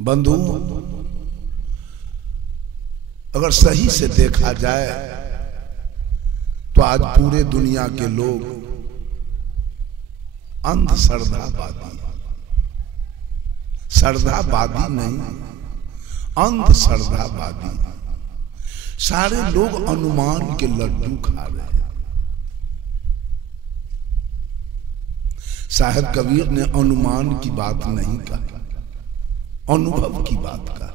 बंधु, अगर सही से देखा जाए तो आज पूरे दुनिया के लोग अंधश्रद्धावादी, श्रद्धावादी नहीं, अंधश्रद्धावादी, सारे लोग अनुमान के लड्डू खा रहे हैं। साहिब कबीर ने अनुमान की बात नहीं कहा, अनुभव की बात कहा।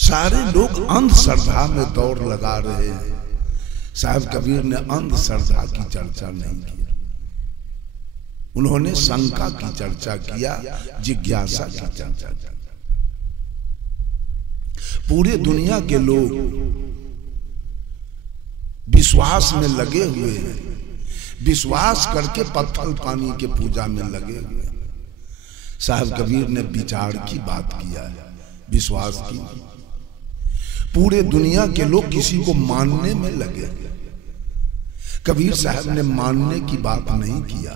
सारे लोग अंधश्रद्धा में दौड़ लगा रहे हैं। साहिब कबीर ने अंधश्रद्धा की चर्चा नहीं की, उन्होंने शंका की चर्चा किया, जिज्ञासा की चर्चा की। पूरे दुनिया के लोग विश्वास में लगे हुए हैं, विश्वास करके पत्थर पानी के पूजा में लगे हुए हैं। साहिब कबीर ने विचार की बात किया है, विश्वास की। पूरे दुनिया के लोग किसी को मानने में लगे। कबीर साहब ने मानने की बात नहीं किया,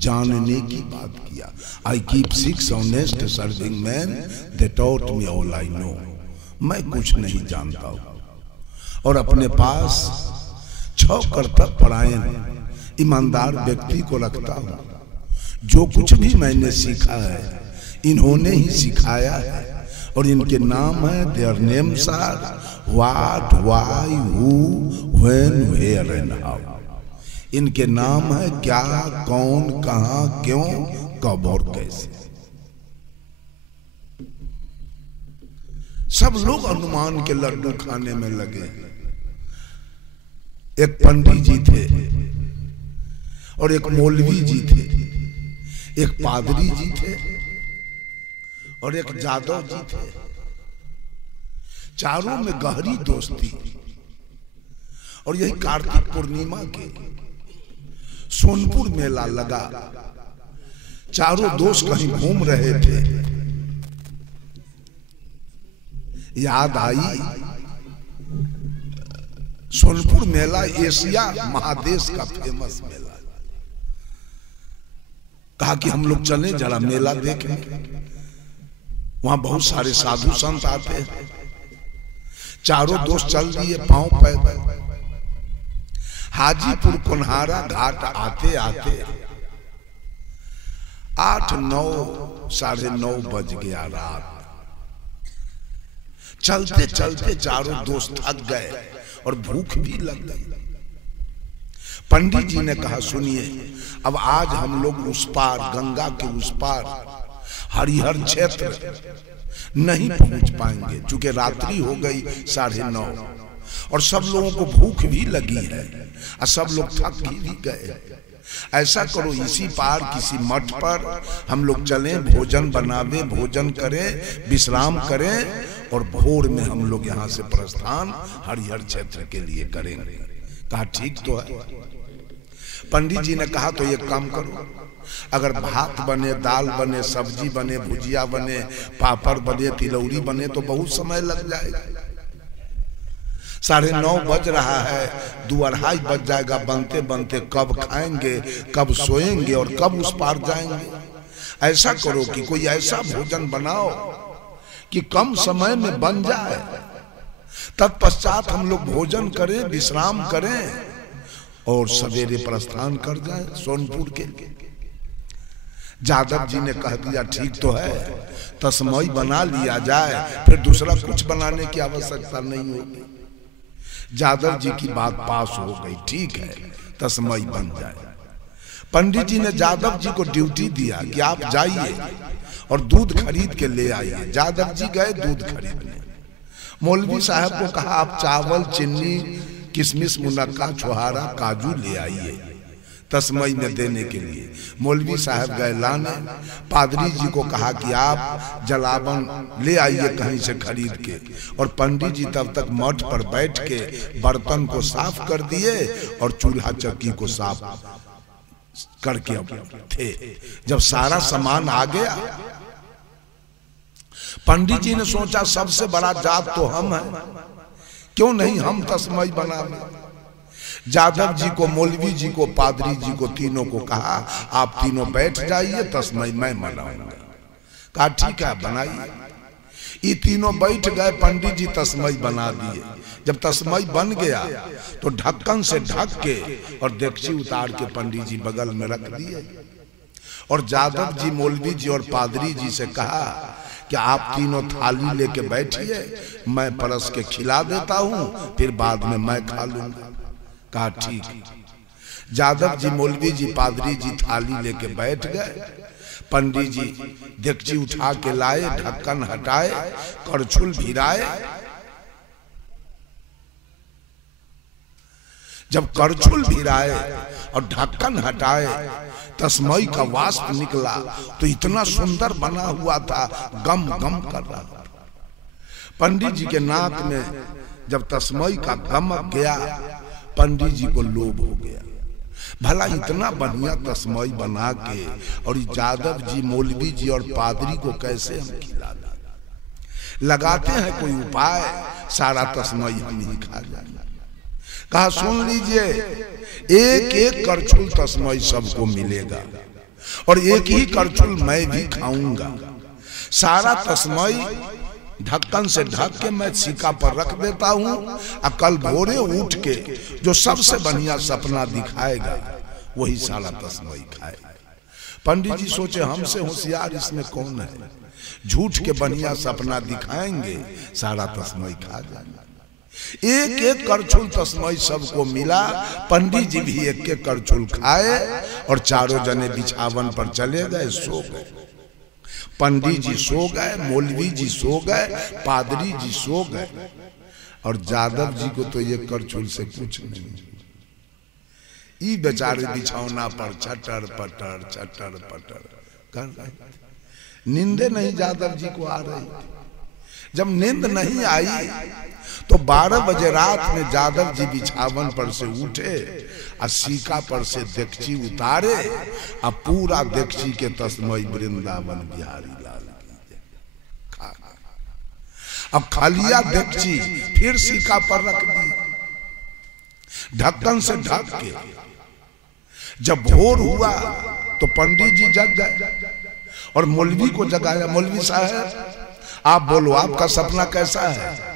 जानने की बात किया। I keep 6 honest serving man, they taught me all I know. मैं कुछ नहीं जानता हूं और अपने पास 6 कर्तव्य परायण ईमानदार व्यक्ति को रखता हूं। जो कुछ भी मैंने सीखा है इन्होंने ही सिखाया है और इनके नाम है, their names are what, why, who, when, where and how. इनके नाम है क्या, कौन, कहां, क्यों, कब और कैसे। सब लोग अनुमान के लड्डू खाने में लगे। एक पंडित जी थे और एक मौलवी जी थे, एक पादरी जी थे और एक जादव जी थे। चारों में गहरी दोस्ती। और यही कार्तिक पूर्णिमा के सोनपुर मेला लगा। चारों दोस्त कहीं घूम रहे थे। याद आई सोनपुर मेला एशिया महादेश का फेमस मेला। कहा कि हम लोग चले जरा मेला देखें। वहां बहुत सारे साधु संत आते हैं। चारों दोस्त चल दिए पांव पैदल। हाजीपुर कुन्हारा घाट आते आते 8, 9, 9:30 बज गया रात। चलते चलते चारों दोस्त थक गए और भूख भी लग गई। पंडित जी ने कहा, सुनिए, अब आज हम लोग उस पार, गंगा के उस पार हरिहर क्षेत्र नहीं पहुंच पाएंगे, चूंकि रात्रि हो गई 9:30 और सब लोगों को भूख भी लगी है और सब लोग थक भी गए। ऐसा करो, इसी पार किसी मठ पर हम लोग चलें, भोजन बनावे, भोजन करें, विश्राम करें और भोर में हम लोग यहाँ से प्रस्थान हरिहर क्षेत्र के लिए करेंगे। कहा ठीक तो है। पंडित जी ने कहा तो एक काम करो, अगर भात बने, दाल बने, सब्जी बने, भुजिया बने, पापड़ बने, तिलौरी बने तो बहुत समय लग जाएगा। 9:30 बज रहा है, 2-2:30 बज जाएगा बनते बनते। कब खाएंगे, कब सोएंगे और कब उस पार जाएंगे। ऐसा करो कि कोई ऐसा भोजन बनाओ कि कम समय में बन जाए, तत्पश्चात हम लोग भोजन करें, विश्राम करें और सवेरे प्रस्थान कर जाए सोनपुर के लिए। जादव जी ने कह दिया ठीक तो है, तस्मई बना लिया जाए, फिर दूसरा कुछ बनाने की आवश्यकता नहीं होगी। जादव जी की बात पास हो गई, ठीक है, तस्मई बन जाए। पंडित जी ने जादव जी को ड्यूटी दिया कि आप जाइए और दूध खरीद के ले आइए। जादव जी गए दूध खरीदने। मौलवी साहब को कहा आप चावल, चीनी, किशमिश, मुनक्का, छुहारा, काजू ले आइए तस्मई में देने के लिए। मौलवी साहब गए लाने। पादरी जी को कहा कि आप जलावन ले आइए कहीं से खरीद के। और पंडित जी तब तक मठ पर बैठ के बर्तन को साफ कर दिए और चूल्हा चक्की को साफ करके थे। जब सारा सामान आ गया, पंडित जी ने सोचा सबसे बड़ा जात तो हम हैं, क्यों नहीं हम तस्मई बना लें। जादव जी को, मौलवी जी को, पादरी जी को, तीनों को कहा आप तीनों बैठ जाइए, तस्मई मैं मनाऊंगा। कहा ठीक है बनाइए। ये तीनों बैठ गए, पंडित जी तस्मई बना दिए। जब तस्मई बन गया तो ढक्कन से ढक के और देगची उतार के पंडित जी बगल में रख दिए और जादव जी, मौलवी जी और पादरी जी से कहा कि आप तीनों थाली लेके बैठिए, मैं परस के खिला देता हूं, फिर बाद में मैं खा लूंगा। कहा ठीक। जादव जी, मौलवी जी, पादरी जी थाली लेके बैठ गए। पंडित जी देगची उठा के लाए, ढक्कन हटाए, करछुल भिराए। जब करछुल भिराए और ढक्कन हटाए, तस्मई का वाष्प निकला तो इतना सुंदर बना हुआ था, गम गम कर रहा था। पंडित जी के नाक में जब तस्मई का गमक गया, पंडित जी को लोभ हो गया, भला इतना बढ़िया तस्मई बना के और जादव जी, मौलवी जी और पादरी को कैसे हम खिला दें। लगाते हैं कोई उपाय, सारा तस्मई हम ही खा जाएंगे। कहा सुन लीजिए, एक एक करछुल तस्मई सबको मिलेगा और एक ही करछुल मैं भी खाऊंगा। सारा तस्मई ढक्कन से ढक के मैं सिक्का पर रख देता हूं और कल भोरे उठ के जो सबसे बढ़िया सपना दिखाएगा वही सारा तस्मई खाएगा। पंडित जी सोचे हमसे होशियार इसमें कौन है, झूठ के बढ़िया सपना दिखाएंगे, सारा तस्मई खा जाएंगे। एक एक करछुल तस्मई सबको मिला। पंडित जी भी एक एक करछुल खाए और चारों जने बिछावन पर चले गए, सो गए। पंडित जी सो गए, मौलवी जी सो गए, पादरी जी सो गए और जादव जी को तो ये करछुल से कुछ नहीं। ये बेचारे बिछौना पर छटर पटर कर रहे, नींदे नहीं जादव जी को आ रही। जब नींद नहीं आई तो 12 बजे रात में जादव जी बिछावन पर से उठे और सीका पर से देगची उतारे और पूरा देगची के तस्मई वृंदावन बिहारी लाल की खा। अब खालिया देगची फिर सीका पर रख दी, ढक्कन से ढक के। जब भोर हुआ तो पंडित जी जग गए और मौलवी को जगाया, मौलवी साहब आप बोलो आपका सपना कैसा है।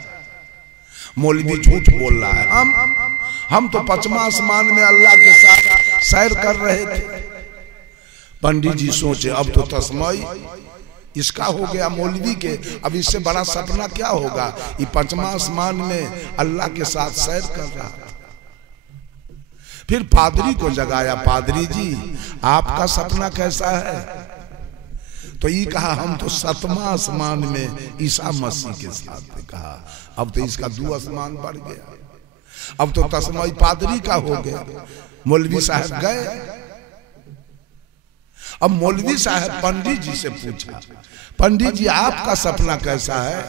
मौलवी झूठ बोल रहा है, हम तो 5वां आसमान में अल्लाह के साथ सैर कर रहे थे। पंडित जी सोचे अब तो तस्मई इसका हो गया मौलवी के, अब इससे बड़ा सपना क्या होगा। ये 5वां आसमान में अल्लाह के साथ सैर कर रहा था। फिर पादरी को जगाया, पादरी जी आपका सपना कैसा है। तो ये कहा हम तो 7वां आसमान में ईसा मसीह के साथ। कहा अब तो इसका 2 आसमान बढ़ गया, अब तो तस्मई पादरी का हो गया। मौलवी साहब गए। अब मौलवी साहब पंडित जी से पूछा, पंडित जी आपका सपना कैसा है।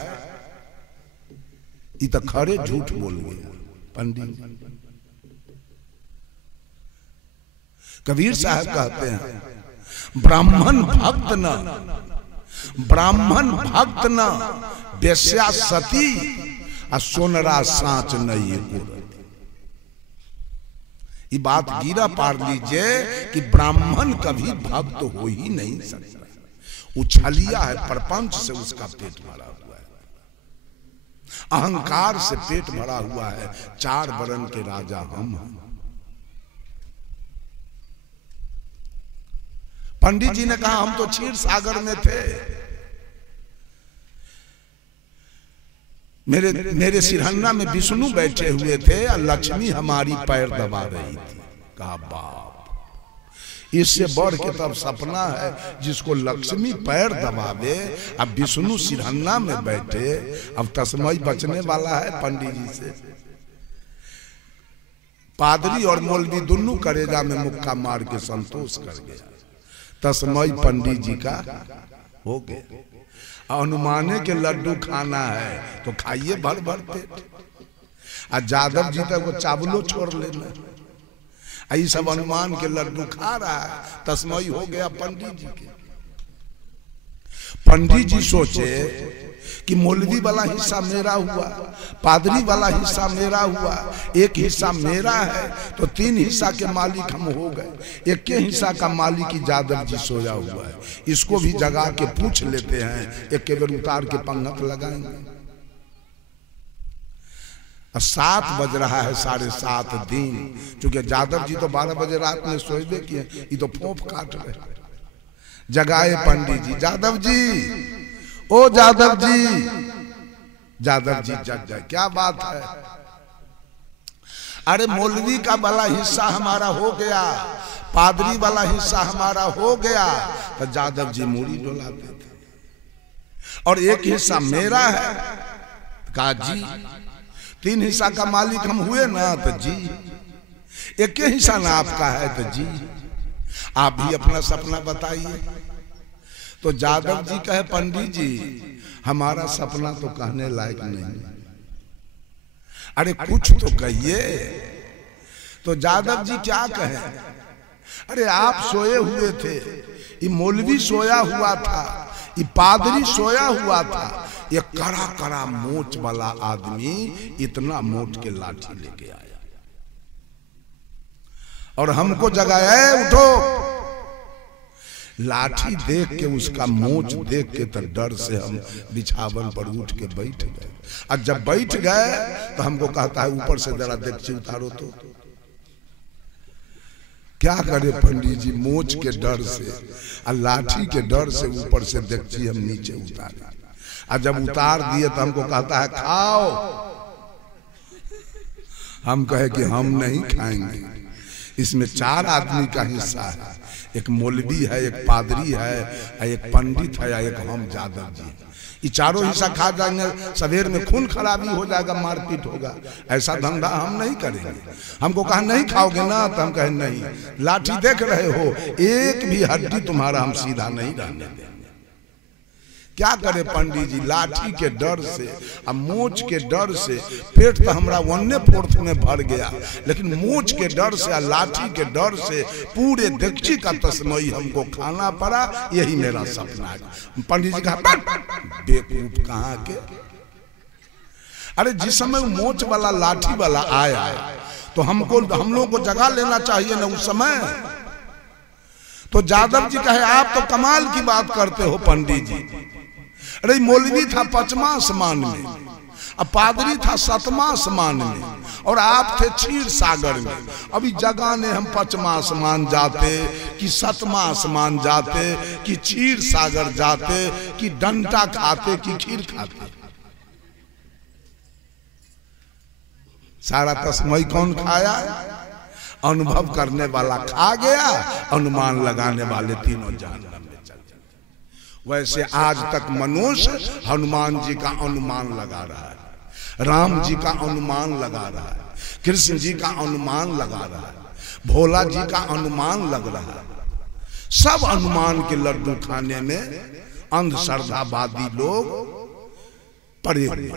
ये तो खरे झूठ बोल गया पंडित। कबीर साहब कहते हैं ब्राह्मण भक्त न बेस्या सती आ सोनरा साँच नहीं। ये बात गिरा पार लीजिए कि ब्राह्मण कभी भक्त हो ही नहीं सकता। उछलिया है, प्रपंच से उसका पेट भरा हुआ है, अहंकार से पेट भरा हुआ है। 4 वर्ण के राजा हम हैं। पंडित जी ने कहा हम तो क्षीर सागर में थे, मेरे सिरहन्ना में विष्णु बैठे हुए थे और लक्ष्मी हमारी पैर दबा रही थी। कहा बाप, इससे बढ़ के तब सपना है जिसको लक्ष्मी पैर दबावे, अब विष्णु सिरहन्ना में बैठे। अब तस्मई बचने वाला है पंडित जी से। पादरी और मौलवी दोनों करेजा में मुक्का मार के संतोष कर गया। तस्मई पंडित जी का हो गया। अनुमाने के लड्डू खाना है तो खाइए भर भर पेट। और जादव जी तक वो चावलो छोड़ लेना। ये सब अनुमान के लड्डू खा रहा है, तस्मई हो गया पंडित जी के। पंडित जी सोचे कि मौलवी वाला हिस्सा मेरा हुआ, पादरी वाला हिस्सा मेरा हुआ, एक हिस्सा मेरा है तो 3 हिस्सा के मालिक हम हो गए। एक के हिस्सा का मालिक यादव जी सोया हुआ है, इसको भी जगा के पूछ लेते हैं, एक के बेर उतार के पंगत लगाएंगे। 7 बज रहा है, 7:30 दिन, क्योंकि यादव जी तो 12 बजे रात में सोए किए, ये तो फोफ काट रहे। जगाए पंडित जी, यादव जी, ओ यादव जी। यादव जी जग गए, क्या बात है? अरे मौलवी का वाला हिस्सा हमारा हो गया, पादरी वाला हिस्सा हमारा हो गया। तो यादव जी मूड़ी डोलाते थे, और एक हिस्सा मेरा है। कहा जी 3 हिस्सा का मालिक हम हुए ना, तो जी एक हिस्सा ना आपका है, तो जी आप भी अपना सपना बताइए। तो यादव जी कहे पंडित जी हमारा सपना तो कहने लायक नहीं, अरे कुछ तो कहिए। तो यादव जी क्या कहे? अरे आप सोए हुए थे, ये मौलवी सोया हुआ था, ये पादरी सोया हुआ था, ये कड़ा कड़ा मोच वाला आदमी इतना मोट के लाठी लेके आया और हमको जगाया, उठो। लाठी देख के, उसका मोच देख के तो डर से हम बिछावन पर उठ के बैठ गए। और जब बैठ गए तो हमको कहता है ऊपर से जरा डेगची उतारो। तो क्या करे पंडित जी, मोच के डर से और लाठी के डर से ऊपर से डेगची हम नीचे उतारे। और जब उतार दिए तो हमको कहता है खाओ। हम कहे कि हम नहीं खाएंगे, इसमें 4 आदमी का हिस्सा है, एक मौलवी है, एक पादरी है, एक पंडित है, एक हम यादव जी। ये चारों हिस्सा खा जाएंगे, सवेर में खून खराबी हो जाएगा, मारपीट होगा, ऐसा धंधा हम नहीं करेंगे। हमको कहा नहीं खाओगे ना, तो हम कहे नहीं, लाठी देख रहे हो, एक भी हड्डी तुम्हारा हम सीधा नहीं रहने देंगे। क्या करे पंडित जी, लाठी के डर से और मोच के डर से पेट तो हमारा 1/4 में भर गया, लेकिन मोच के डर से और लाठी के डर से पूरे डेगची का तस्मई हमको खाना पड़ा। यही मेरा सपना है। पंडित जी कहा बेवकूफ कहाँ के, अरे जिस समय मोच वाला लाठी वाला आया तो हम लोग को जगा लेना चाहिए ना उस समय। तो यादव जी कहे आप तो कमाल की बात करते हो पंडित जी। अरे मौलवी था 5वां आसमान में, अब पादरी था 7वां आसमान में, और आप थे क्षीर सागर में। अभी जगाने हम 5वां आसमान जाते कि 7वां आसमान जाते कि क्षीर सागर जाते कि डंटा खाते कि खीर खाते। सारा तस्मई कौन खाया? अनुभव करने वाला खा गया, अनुमान लगाने वाले तीनों जान। वैसे आज तक मनुष्य हनुमान जी का अनुमान लगा रहा है, राम जी का अनुमान लगा रहा है, कृष्ण जी का अनुमान लगा रहा है, भोला जी का अनुमान लग रहा है। सब अनुमान के लड्डू खाने में अंधश्रद्धावादी लोग पड़े हुए।